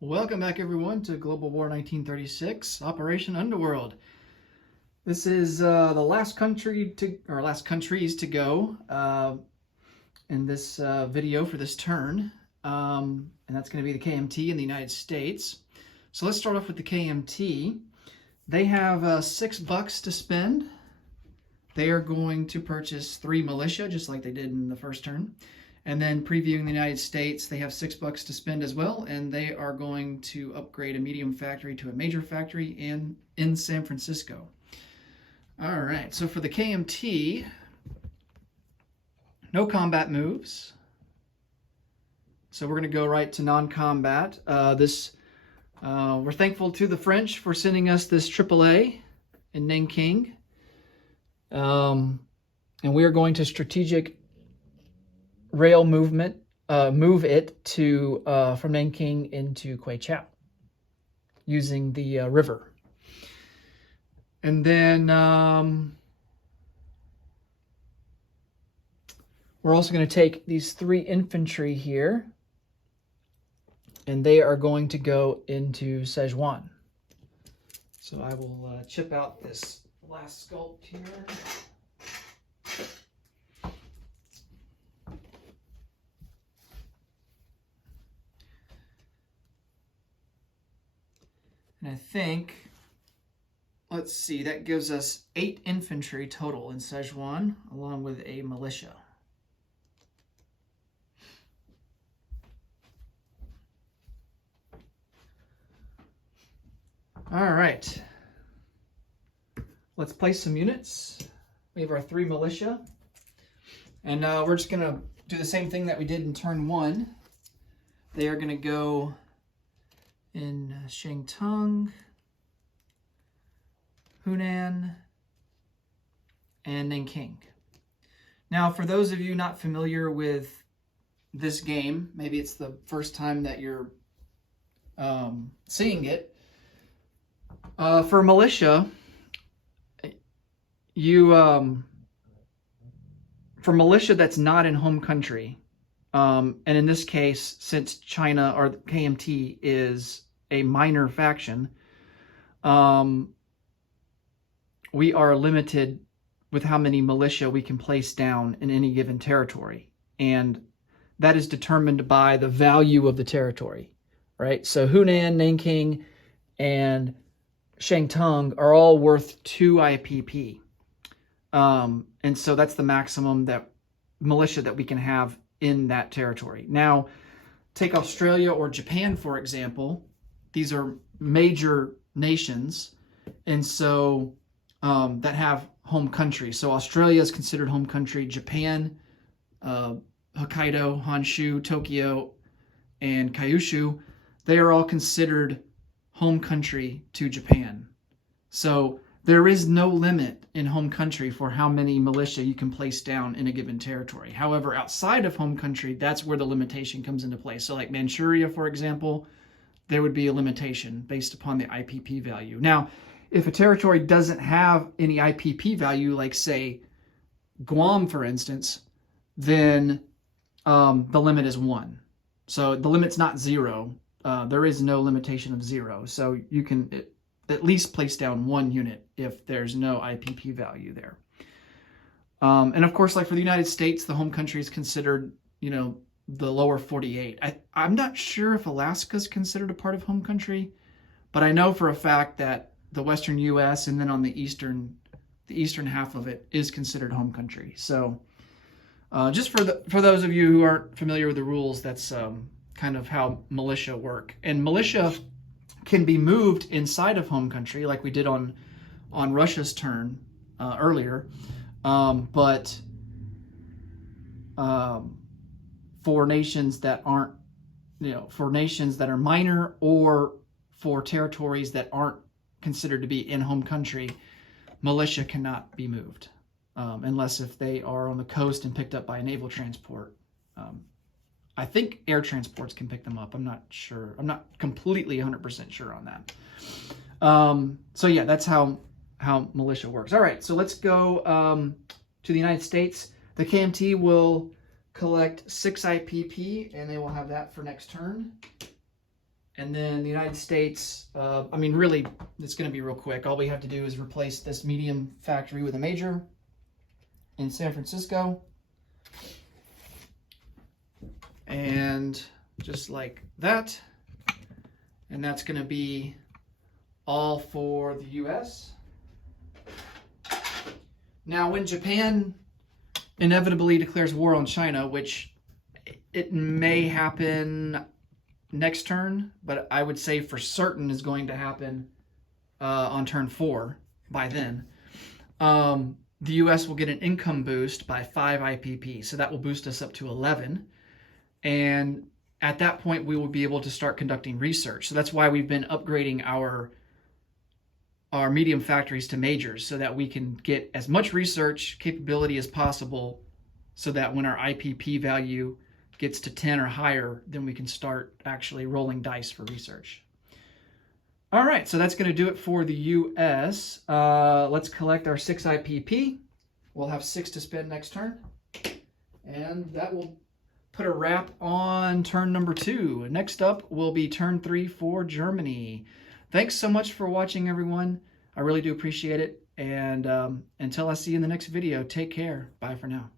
Welcome back, everyone, to Global War 1936, Operation Underworld. This is the last countries to go in this video for this turn, and that's going to be the KMT in the United States. So let's start off with the KMT. They have $6 to spend. They are going to purchase 3 militia, just like they did in the first turn. And then previewing the United States, they have $6 to spend as well, and they are going to upgrade a medium factory to a major factory in San Francisco. All right, so for the KMT, no combat moves. So we're going to go right to non-combat. We're thankful to the French for sending us this AAA in Nanking. And we are going to strategic rail movement, move it to from Nanking into Kwaichao using the river. And then we're also going to take these 3 infantry here, and they are going to go into Sichuan. So I will chip out this last sculpt here. And I think, let's see, that gives us 8 infantry total in Sichuan, along with a militia. All right. Let's place some units. We have our 3 militia. And we're just going to do the same thing that we did in turn 1. They are going to go in Shantung, Hunan, and Nanking. Now, for those of you not familiar with this game, maybe it's the first time that you're seeing it, for militia, for militia that's not in home country, and in this case, since China or KMT is a minor faction, we are limited with how many militia we can place down in any given territory. And that is determined by the value of the territory, right? So Hunan, Nanking, and Shantung are all worth 2 IPP. And so that's the maximum that militia that we can have in that territory. Now, take Australia or Japan, for example. These are major nations, and so that have home country. So Australia is considered home country. Japan, Hokkaido, Honshu, Tokyo, and Kyushu, they are all considered home country to Japan. So there is no limit in home country for how many militia you can place down in a given territory. However, outside of home country, that's where the limitation comes into play. So like Manchuria, for example, there would be a limitation based upon the IPP value. Now, if a territory doesn't have any IPP value, like say Guam, for instance, then the limit is 1. So the limit's not 0. There is no limitation of 0. So you can at least place down 1 unit if there's no IPP value there. And of course, like for the United States, the home country is considered, the lower 48. I'm not sure if Alaska's considered a part of home country, but I know for a fact that the western U.S. and then on the eastern half of it is considered home country. So just for those of you who aren't familiar with the rules, that's kind of how militia work. And militia can be moved inside of home country, like we did on Russia's turn earlier, but for nations that aren't, for nations that are minor, or for territories that aren't considered to be in home country, militia cannot be moved unless if they are on the coast and picked up by a naval transport. I think air transports can pick them up. I'm not sure. I'm not completely 100% sure on that. So yeah, that's how militia works. All right, so let's go to the United States. The KMT will collect 6 IPP, and they will have that for next turn. And then the United States, I mean, really, it's going to be real quick. All we have to do is replace this medium factory with a major in San Francisco. And just like that. And that's going to be all for the US. Now, when Japan inevitably declares war on China, which it may happen next turn, but I would say for certain is going to happen on turn 4 by then. The US will get an income boost by 5 IPP, so that will boost us up to 11. And at that point, we will be able to start conducting research. So that's why we've been upgrading our medium factories to majors, so that we can get as much research capability as possible, so that when our IPP value gets to 10 or higher, then we can start actually rolling dice for research. All right, so that's going to do it for the US. Let's collect our 6 IPP. We'll have 6 to spend next turn. And that will put a wrap on turn number 2. Next up will be turn 3 for Germany. Thanks so much for watching, everyone. I really do appreciate it. And until I see you in the next video, take care. Bye for now.